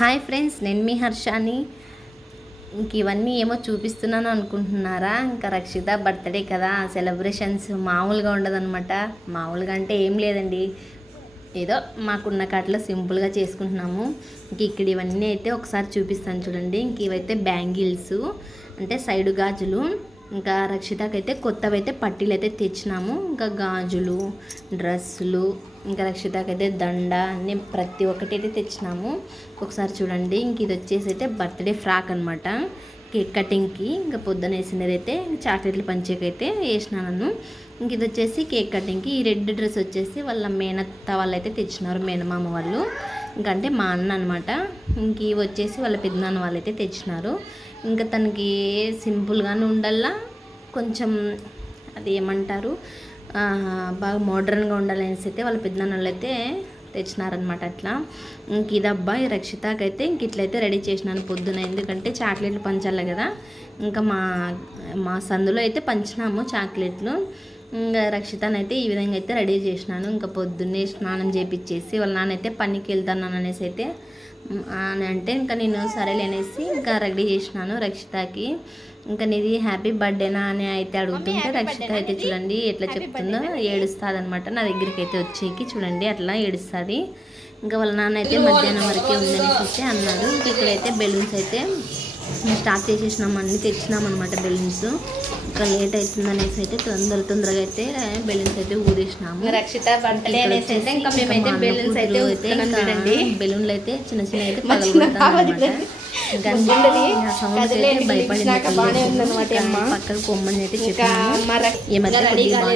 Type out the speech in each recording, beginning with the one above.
Hi friends, నేను మీ హర్షాని. ఇంక ఇవన్నీ ఏమో చూపిస్తున్నాను అనుకుంటున్నారా? ఇంకా రక్షిత బర్త్డే కదా, సెలబ్రేషన్స్ మామూలుగా ఉండదన్నమాట. మామూలుగా అంటే ఏం లేదండి, ఏదో మాకున్న కాట్లో సింపుల్గా చేసుకుంటున్నాము. ఇంక ఇక్కడ ఇవన్నీ అయితే ఒకసారి చూపిస్తాను చూడండి. ఇంక ఇవైతే బ్యాంగిల్స్ అంటే సైడు గాజులు. ఇంకా రక్షితకైతే కొత్తవైతే పట్టీలు అయితే తెచ్చినాము. ఇంకా గాజులు, డ్రెస్సులు, ఇంకా రక్షితకైతే దండ అన్నీ ప్రతి ఒక్కటి అయితే తెచ్చినాము. ఒకసారి చూడండి. ఇంక ఇది వచ్చేసి అయితే బర్త్డే ఫ్రాక్ అనమాట. కేక్ కటింగ్కి ఇంకా పొద్దున వేసినది అయితే చాక్లెట్లు పంచేకైతే వేసినాను. ఇంక ఇది వచ్చేసి కేక్ కటింగ్కి. ఈ రెడ్ డ్రెస్ వచ్చేసి వాళ్ళ మేనత్త వాళ్ళు అయితే తెచ్చినారు, మేనమామ వాళ్ళు. ఇంకంటే మా అన్న అనమాట. ఇంక ఇవి వచ్చేసి వాళ్ళ పెద్దనాన్న వాళ్ళు అయితే తెచ్చినారు. ఇంకా తనకి సింపుల్గానే ఉండల్లా, కొంచెం అది ఏమంటారు బాగా మోడ్రన్గా ఉండాలనేసి అయితే వాళ్ళ పెద్దనాన్న వాళ్ళు అయితే తెచ్చినారనమాట. అట్లా ఇంక ఇది అబ్బాయి రక్షితకైతే ఇంక ఇట్లయితే రెడీ చేసినాను పొద్దున. ఎందుకంటే చాక్లెట్లు పంచాలి కదా. ఇంకా మా సందులో అయితే పంచినాము చాక్లెట్లు. ఇంకా రక్షితనైతే ఈ విధంగా అయితే రెడీ చేసినాను. ఇంకా పొద్దున్నే స్నానం చేపించేసి వాళ్ళ నాన్నైతే పనికి వెళ్తాను అనేసి అయితే అని అంటే ఇంకా నేను సరేలేనేసి ఇంకా రెడీ చేసినాను రక్షితకి. ఇంకా నీది హ్యాపీ బర్త్డేనా అని అయితే అడుగుతుంటే రక్షిత అయితే చూడండి ఎట్లా చెప్తుందో, ఏడుస్తుంది అనమాట. నా దగ్గరికి అయితే వచ్చేకి చూడండి అట్లా ఏడుస్తుంది. ఇంకా వాళ్ళ నాన్న అయితే మధ్యాహ్నం వరకే ఉందనేసి అయితే అన్నాడు. ఇంక ఇక్కడైతే బెలూన్స్ అయితే స్టార్ట్ చేసేసినాం, అన్నీ తెచ్చినామన్నమాట బెలూన్స్. ఇంకా లేట్ అవుతుంది అనేసి అయితే తొందరగా అయితే బెలూన్స్ అయితే ఊదేసినాము. రక్షిత బర్త్డే అనేసి అయితే ఇంకా మేమైతే బెలూన్స్ అయితే చూడండి. బెలూన్లు అయితే చిన్న చిన్న అయితే పక్కకు కొమ్మని అయితే చెప్పాను. ఈ మధ్య నేను రెడీ చేయాలా,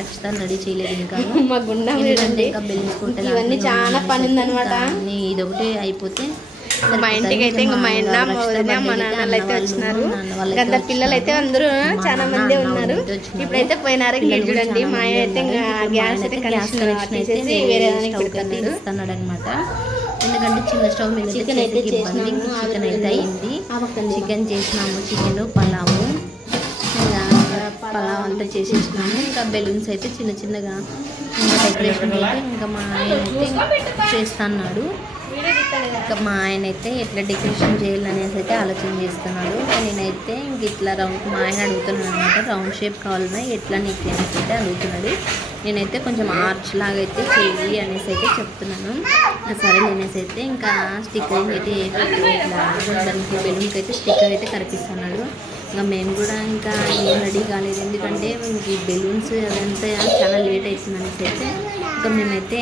రక్షిత రెడీ చేయలేదు ఇంకా. ఇంకా బెలూన్స్ కొంటే ఇవన్నీ చాలా పని ఉందన్నమాట. ఇదొకటి అయిపోతే మా ఇంటికి అయితే ఇంకా మా అన్న మా వదిన మా నాన్నలు అయితే వచ్చినారు. గత పిల్లలు అయితే అందరూ చాలా మంది ఉన్నారు. ఇప్పుడైతే పోయినారు. చూడండి మా ఆయన అయితే ఇంకా గ్యాస్ అయితే కనెక్షన్ వేరే ఇస్తున్నాడు అనమాట. ఎందుకంటే చిన్న స్టవ్ మీద చికెన్ అయితే ఇబ్బంది. చికెన్ అయితే అయింది, చికెన్ చేసినాము. చికెన్ పలావ్ అంతా చేసేసినాము. ఇంకా బెలూన్స్ అయితే చిన్న చిన్నగా ఇంకా డెకరేషన్ అయితే ఇంకా మా ఆయన అయితే చేస్తున్నాడు. ఇంకా మా ఆయన అయితే ఎట్లా డెకరేషన్ చేయాలనేసి అయితే ఆలోచన చేస్తున్నాడు. నేనైతే ఇంక ఇట్లా మా ఆయన అడుగుతున్నాను అనమాట, రౌండ్ షేప్ కావాలన్నా ఎట్లా నీకు అనేసి అయితే అడుగుతున్నాడు. నేనైతే కొంచెం ఆర్చ్ లాగా అయితే చేయి అనేసి అయితే చెప్తున్నాను. సరే అనేసి అయితే ఇంకా స్టిక్కరింగ్ అయితే ఇట్లా దానికి బెలూన్కి అయితే స్టిక్కర్ అయితే కనిపిస్తున్నాడు. ఇంకా మేము కూడా ఇంకా ఏం రెడీ కాలేదు, ఎందుకంటే ఈ బెలూన్స్ అదంతా చాలా లేట్ అవుతుంది అనేసి అయితే ఇంకా మేమైతే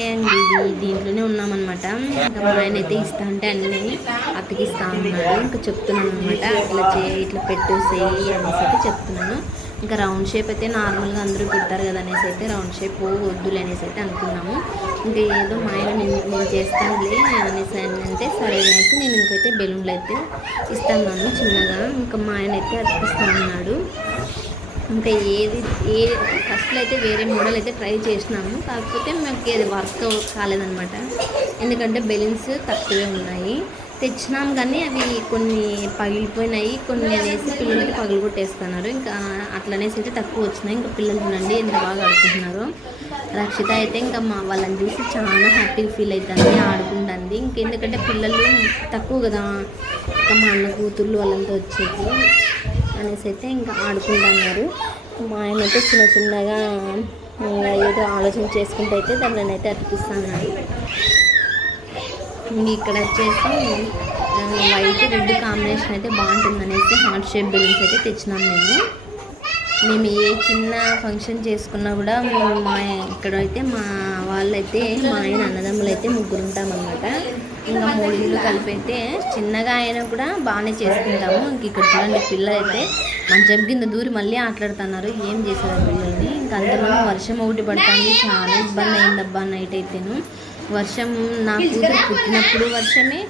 దీంట్లోనే ఉన్నామన్నమాట. ఇంకా మా ఆయన అయితే ఇస్తా అంటే అన్నీ అతికిస్తా ఉన్నాడు. ఇంకా చెప్తున్నాను అనమాట, ఇట్లా పెట్టేసేయి అనేసి అయితే చెప్తున్నాను. ఇంకా రౌండ్ షేప్ అయితే నార్మల్గా అందరూ పెడతారు కదా అనేసి అయితే రౌండ్ షేప్ వద్దులే అనేసి అయితే అనుకున్నాము. ఇంకా ఏదో మా ఆయన నేను చేస్తానులే అనేసి అంటే సరే అనేసి నేను ఇంకైతే బెలూన్లు అయితే ఇస్తాను చిన్నగా. ఇంకా మా ఆయన అయితే అతికిస్తూ ఉన్నాడు. ఇంకా ఫస్ట్లో అయితే వేరే మోడల్ అయితే ట్రై చేసినాము, కాకపోతే మాకు అది వర్క్ కాలేదనమాట. ఎందుకంటే బెలూన్స్ తక్కువే ఉన్నాయి, తెచ్చినాం కానీ అవి కొన్ని పగిలిపోయినాయి, కొన్ని అనేసి పిల్లలకి పగులు కొట్టేస్తున్నారు. ఇంకా అట్లనేసి అయితే తక్కువ వచ్చినాయి. ఇంకా పిల్లలు చూడండి ఎంత బాగా ఆడుకుంటున్నారు. రక్షిత అయితే ఇంకా వాళ్ళని చూసి చాలా హ్యాపీగా ఫీల్ అవుతుంది, ఆడుకుంటుంది. ఇంకెందుకంటే పిల్లలు తక్కువ కదా, ఇంకా మా అన్న కూతుర్లు వాళ్ళంతా వచ్చేది అనేసి అయితే ఇంకా ఆడుకుంటున్నారు. మా ఆయన అయితే చిన్న చిన్నగా ఏదో ఆలోచన చేసుకుంటూ అయితే దాన్ని అయితే అతికిస్తున్నాడు. ఇక్కడ వచ్చేసి వైట్ రెడ్ కాంబినేషన్ అయితే బాగుంటుంది అనేసి హార్ట్ షేప్ బెలూన్స్ అయితే తెచ్చినాం. మేము ఏ చిన్న ఫంక్షన్ చేసుకున్నా కూడా ఇక్కడైతే మా వాళ్ళైతే మా ఆయన అన్నదమ్ములు అయితే ముగ్గురు ఉంటామన్నమాట. ఇంకా 3 ఇళ్ళు కలిపి అయితే చిన్నగా అయినా కూడా బాగానే చేసుకుంటాము. ఇంక ఇక్కడ చూడండి పిల్లలు అయితే మంచం కింద దూరి మళ్ళీ ఆటలాడుతున్నారు. ఏం చేశారు పిల్లల్ని. ఇంకా అంతమంది వర్షం ఒకటి పడుతుంది, చాలా ఇబ్బంది అయిందబ్బా నైట్ అయితేను. వర్షం నా కూతురు పుట్టినప్పుడు వర్షమే,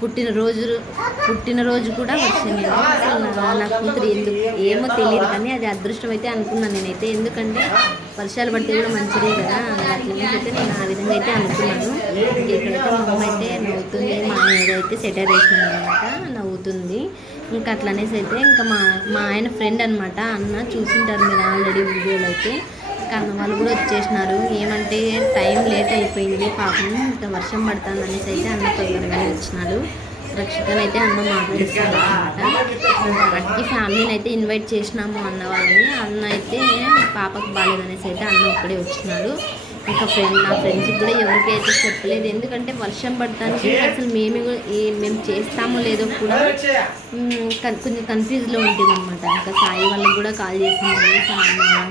పుట్టినరోజు కూడా వర్షమే. అసలు నా కూతురు ఏమో తెలియదు కానీ అది అదృష్టం అయితే అనుకున్నాను నేనైతే. ఎందుకంటే వర్షాలు పడితే కూడా మంచిదే కదా, అట్లయితే నేను ఆ విధంగా అయితే అనుకున్నాను. ఇక్కడైతే మా అమ్మ అయితే నవ్వుతుంది, మా ఆయన అయితే సెటర్ వేసినాను అనమాట, నవ్వుతుంది. ఇంకా అట్లనేసి అయితే ఇంకా మా ఆయన ఫ్రెండ్ అనమాట, అన్న చూసింటారు మీరు ఆల్రెడీ వీడియోలో అయితే. ఇంకా అన్న వాళ్ళు కూడా వచ్చేసినారు. ఏమంటే టైం లేట్ అయిపోయింది పాపం, ఇంకా వర్షం పడుతుంది అనేసి అయితే అన్న తొందరగానే వచ్చినాడు. రక్షితను అయితే అన్న మాట్లాడిస్తాడు అనమాట. వాటికి ఫ్యామిలీని అయితే ఇన్వైట్ చేసినాము అన్న వాళ్ళని. అన్న అయితే పాపకు బాగాలేదనేసి అయితే అన్న ఒక్కడే వచ్చినాడు. ఇంకా నా ఫ్రెండ్స్కి కూడా ఎవరికైతే చెప్పలేదు, ఎందుకంటే వర్షం పడటానికి అసలు మేము చేస్తామో లేదో కూడా కొంచెం కన్ఫ్యూజ్లో ఉంటుంది అనమాట. ఇంకా సాయి వాళ్ళకి కూడా కాల్ చేసింది,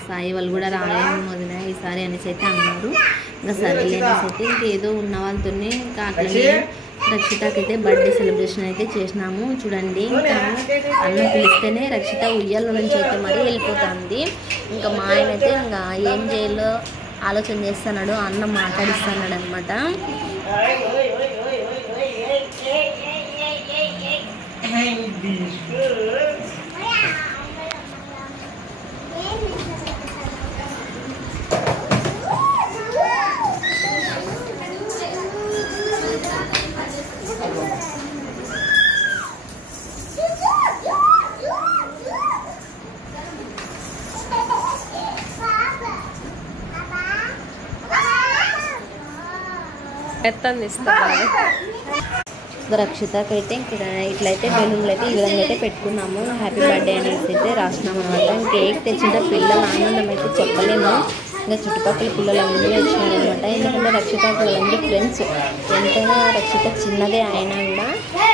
సాయి వాళ్ళు కూడా రాలేము వదిన ఈసారి అనేసి అయితే అన్నారు. ఇంకా సరేలే అనేసి అయితే ఇంకేదో ఉన్న వాళ్ళతోనే ఇంకా అట్లనే రక్షితకైతే బర్త్డే సెలబ్రేషన్ అయితే చేసినాము. చూడండి, ఇంకా అన్న పిలిస్తేనే రక్షిత ఉయ్యాల నుంచి అయితే మరీ వెళ్ళిపోతుంది. ఇంకా మా ఆయన అయితే ఇంకా ఏం చేయాలో ఆలోచన చేస్తున్నాడు, అన్న మాట్లాడిస్తున్నాడు అనమాట. రక్షితకైతే ఇట్లయితే బెలూన్లు అయితే ఈ విధంగా అయితే పెట్టుకున్నాము. హ్యాపీ బర్త్డే అనేసి అయితే రాసినాము అనమాట. కేక్ తెచ్చిన పిల్లల ఆనందం అయితే చెప్పలేము. ఇంకా చుట్టుపక్కల పిల్లలందరూ వచ్చినారనమాట. ఎందుకంటే రక్షిత వాళ్ళందరూ ఫ్రెండ్స్, ఎంతైనా రక్షిత చిన్నదే అయినా కూడా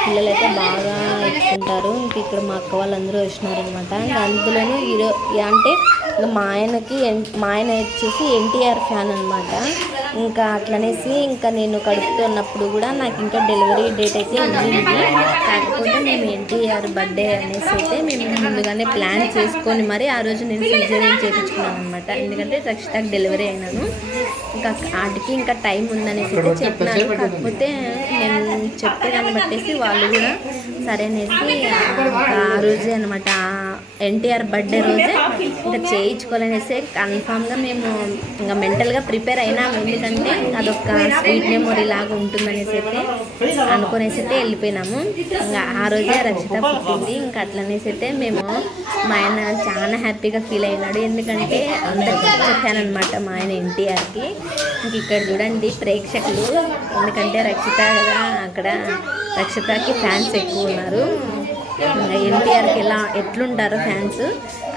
పిల్లలైతే బాగా ఎత్తుకుంటారు. ఇంక ఇక్కడ మా అక్క వాళ్ళందరూ వచ్చినారనమాట. ఇంకా అందులోనూ అంటే ఇంకా మా ఆయన వచ్చేసి ఎన్టీఆర్ ఫ్యాన్ అనమాట. ఇంకా అట్లనేసి ఇంకా నేను కడుపుతో ఉన్నప్పుడు కూడా నాకు ఇంకా డెలివరీ డేట్ అయితే ఉంది. కాకపోతే మేము ఎన్టీఆర్ బర్త్డే అనేసి అయితే మేము ముందుగానే ప్లాన్ చేసుకొని మరి ఆ రోజు నేను సిజేరియన్ చేయించుకున్నాను అనమాట. ఎందుకంటే రక్షితకు డెలివరీ అయినాను. ఇంకా వాటికి ఇంకా టైం ఉందనేసి అయితే చెప్పినారు. కాకపోతే నేను చెప్పేదాన్ని బట్టేసి వాళ్ళు కూడా సరే అనేసి ఆ రోజే అనమాట, ఎన్టీఆర్ బర్త్డే రోజే ఇంకా చేయించుకోవాలనేసి కన్ఫామ్గా మేము ఇంకా మెంటల్గా ప్రిపేర్ అయినాము. ఎందుకంటే అదొక స్వీట్ మెమొరీ లాగా ఉంటుందనేసి అయితే అనుకునేసి అయితే వెళ్ళిపోయినాము. ఇంకా ఆ రోజే రక్షిత పుట్టింది. ఇంకా అట్లనేసి అయితే మేము మా ఆయన చాలా హ్యాపీగా ఫీల్ అయినాడు. ఎందుకంటే అందరికీ చెప్పాను అనమాట మా ఆయన ఎన్టీఆర్కి. ఇంక ఇక్కడ చూడండి ప్రేక్షకులు, ఎందుకంటే రక్షిత కదా అక్కడ రక్షితకి ఫ్యాన్స్ ఎక్కువ ఉన్నారు. ఎన్టీఆర్కి ఎట్లుంటారో ఫ్యాన్స్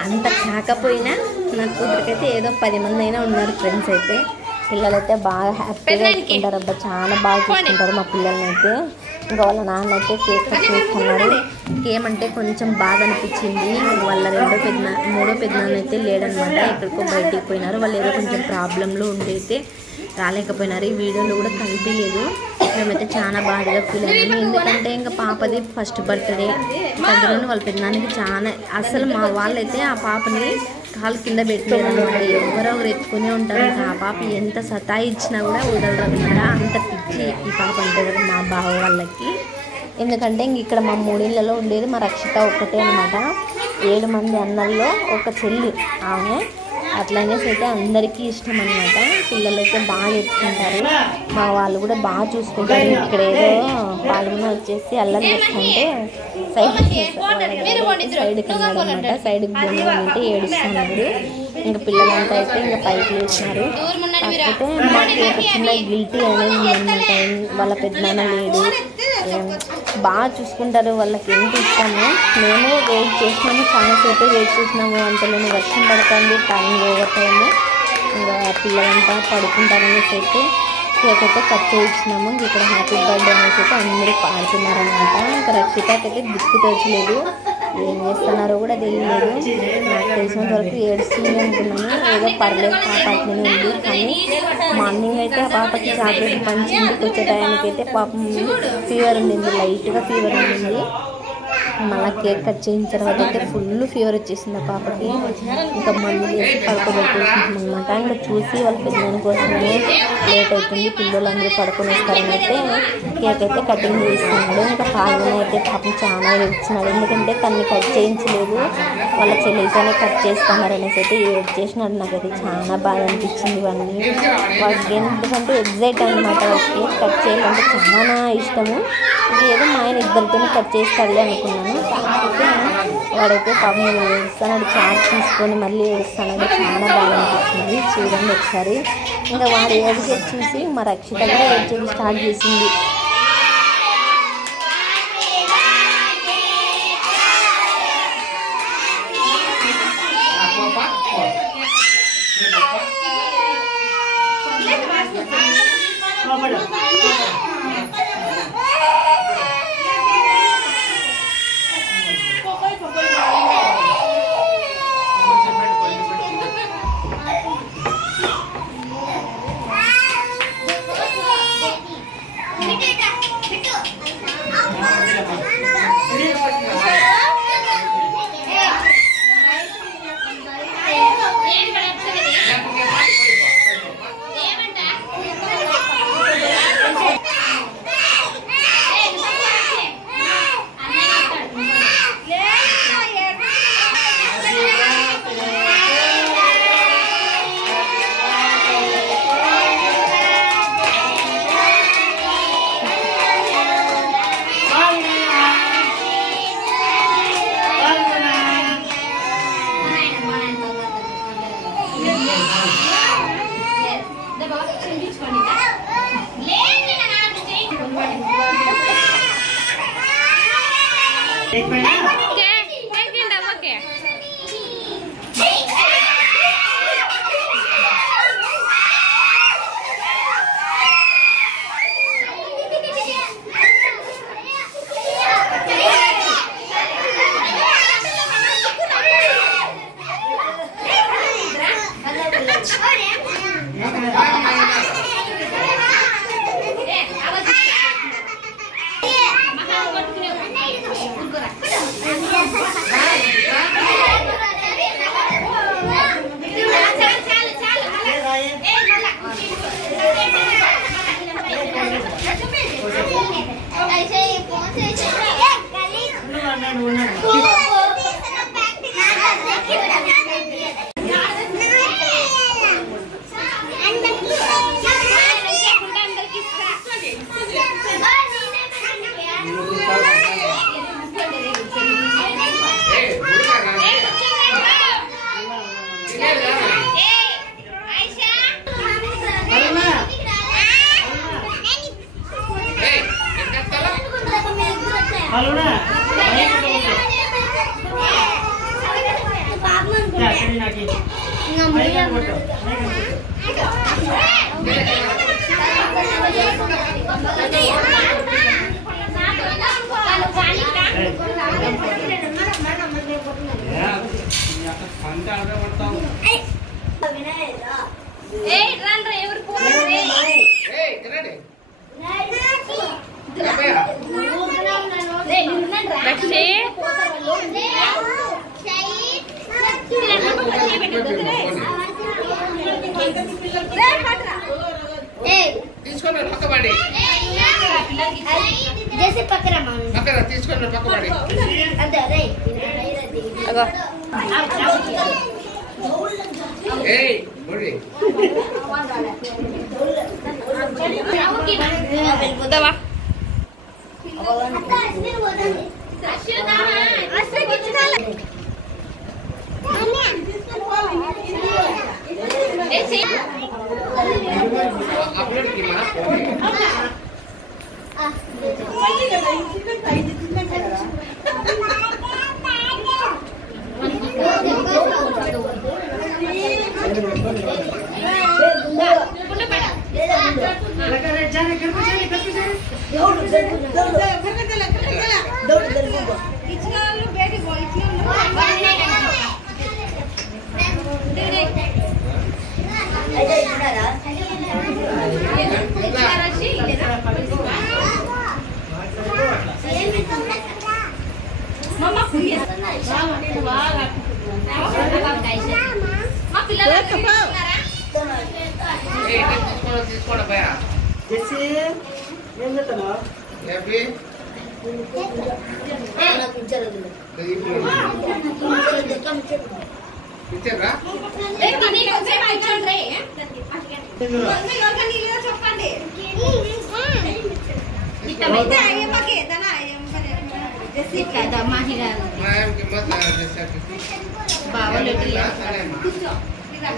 అంత కాకపోయినా నా కూతురికైతే ఏదో 10 మంది అయినా ఉన్నారు ఫ్రెండ్స్ అయితే. పిల్లలైతే బాగా హ్యాపీగా చూసుకుంటారు, అబ్బా చాలా బాగా చూసుకుంటారు మా పిల్లల్ని అయితే. ఇంకా వాళ్ళ నాన్న అయితే కేక్ కట్ చేసుకున్నారు. ఏమంటే కొంచెం బాధ అనిపించింది, వాళ్ళ మూడో పెద్దనాన్న అయితే లేడనమాట, ఎక్కడికో బయటికి పోయినారు. వాళ్ళు ఏదో కొంచెం ప్రాబ్లంలో ఉండైతే రాలేకపోయినారు. ఈ వీడియోలో కూడా కనిపించలేదు. మేమైతే చాలా బాధగా ఫీల్ అయినాము. ఎందుకంటే ఇంకా పాపది ఫస్ట్ బర్త్డే అందులోనే వాళ్ళ పెద్దనాన్నకి చాలా అసలు మా వాళ్ళైతే ఆ పాపని కాలు కింద పెట్టలేరు అనమాట. ఎవరో ఒకరు ఎత్తుకునే ఉంటారు. ఇంకా ఆ పాప ఎంత సతాయిచ్చినా కూడా వదలరు అనమాట. అంత పిచ్చి ఈ పాప అంటే కదా మా బావ వాళ్ళకి. ఎందుకంటే ఇంక ఇక్కడ మా 3 ఇళ్ళలో ఉండేది మా రక్షిత ఒక్కటే అనమాట. 7 మంది అన్నల్లో ఒక చెల్లి ఆమె. అట్లనేసి అయితే అందరికీ ఇష్టం అనమాట. పిల్లలు అయితే బాగా ఎత్తుకుంటారు, మా వాళ్ళు కూడా బాగా చూసుకుంటారు. ఇక్కడ ఏదో పాల్గొన వచ్చేసి అల్లరి చేస్తుంటే సైడ్కి అన్నాడు అనమాట. సైడ్కి పోయినామంటే ఏడుస్తున్నాడు. ఇంకా పిల్లలంతా అయితే ఇంకా పైకి లేచినారు. కాకపోతే మాకు ఒక చిన్న గిల్టీ అనేది ఉందన్నమాట. వాళ్ళ పెద్దనాన్న లేడు, బాగా చూసుకుంటారు, వాళ్ళకి ఎంత ఇష్టము. మేము వెయిట్ చేసినాము, చాలాసేపు వెయిట్ చేసినాము. అంతలోనే వర్షం పడుతుంది, టైం ఓవర్ టైము. ఇంకా పిల్లలంతా పడుకుంటారనేసి అయితే కేక్ అయితే కట్ చేయించినాము. ఇక్కడ హ్యాపీ బర్త్డే అనేసి అయితే అందరూ పాడుతున్నారనమాట. ఇంకా రక్షితకైతే దిక్కు తోచలేదు, ఏం చేస్తున్నారో కూడా తెలియలేదు. నాకు తెలిసినంత వరకు ఏడుస్తుంది అనుకున్నాను. ఏదో పర్లేదు పాప అట్లనే ఉంది. కానీ మార్నింగ్ అయితే ఆ పాపకి చాక్లెట్ పంచి ఇంటికి వచ్చే టైంకి అయితే పాపం ఫీవర్ ఉండింది, లైట్గా ఫీవర్ ఉండింది. మళ్ళీ కేక్ కట్ చేసిన తర్వాత అయితే ఫుల్ ఫీవర్ వచ్చేసింది ఆ పాపకి. ఇంకా మందు వేసి పడుకోబెట్టేసింది అనమాట. ఇంకా చూసి వాళ్ళ పెద్దనాన్న కోసమే లేట్ అవుతుంది, పిల్లలందరూ పడుకొని వస్తారని అయితే కేక్ అయితే కటింగ్ చేస్తున్నాడు. ఇంకా పాల్గొన అయితే పాపం చాలా ఏడ్చినాడు. ఎందుకంటే తనని కట్ చేయించలేదు, వాళ్ళ చెల్లెలతోనే కట్ చేస్తున్నారనేసి అయితే ఏడ్చేసినాడు. నాకైతే చాలా బాగా అనిపించింది ఇవన్నీ. వాడికి ఎందుకంటే ఎగ్జైట్ అనమాట, వాళ్ళకి కట్ చేయాలంటే చాలా ఇష్టము. ఏదో మా ఆయన ఇద్దరితోనే కట్ చేస్తాడులే అనుకున్నాను. చేశాను. కాకపోతే వాడైతే పాపం ఏడుస్తున్నాడు, చాట్ తీసుకొని మళ్ళీ ఏడుస్తున్నాడు. చాలా బాగా అనిపించింది. చూడండి ఒకసారి. ఇంకా వాడు ఏడిచేది చూసి మా రక్షిత కూడా ఏడ్చేది స్టార్ట్ చేసింది.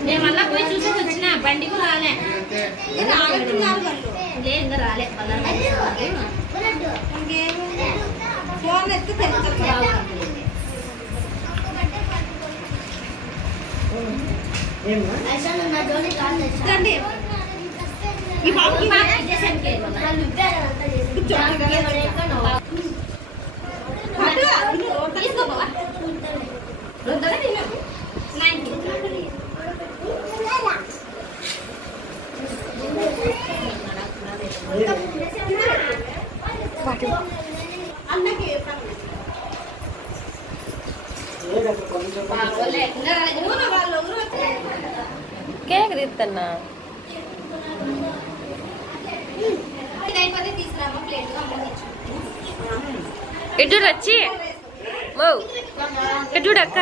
నేను మళ్ళా పోయి చూసేసి వచ్చిన బండి కూడా రాలే లేదు రాలే ఫోన్ ఎత్తి ఈ బాబు కేక్ తీస్తున్నా ఎటు వచ్చి ఎటు అక్క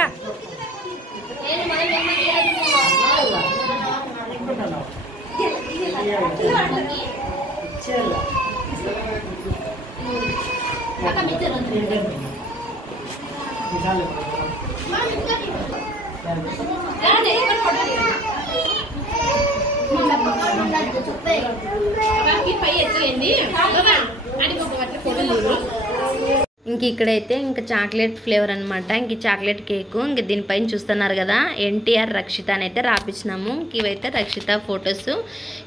ఇంక ఇక్కడైతే ఇంకా చాక్లెట్ ఫ్లేవర్ అనమాట. ఇంక చాక్లెట్ కేకు ఇంక దీనిపైన చూస్తున్నారు కదా ఎన్టీఆర్ రక్షిత అని అయితే రాపించినాము. ఇవైతే రక్షిత ఫొటోస్.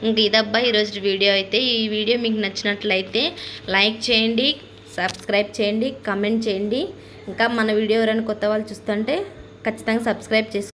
ఇంక ఇదబ్బా ఈరోజు వీడియో అయితే. ఈ వీడియో మీకు నచ్చినట్లయితే లైక్ చేయండి, సబ్స్క్రైబ్ చేయండి, కమెంట్ చేయండి. ఇంకా మన వీడియో ఎవరైనా కొత్త వాళ్ళు చూస్తుంటే ఖచ్చితంగా సబ్స్క్రైబ్ చేసుకోండి.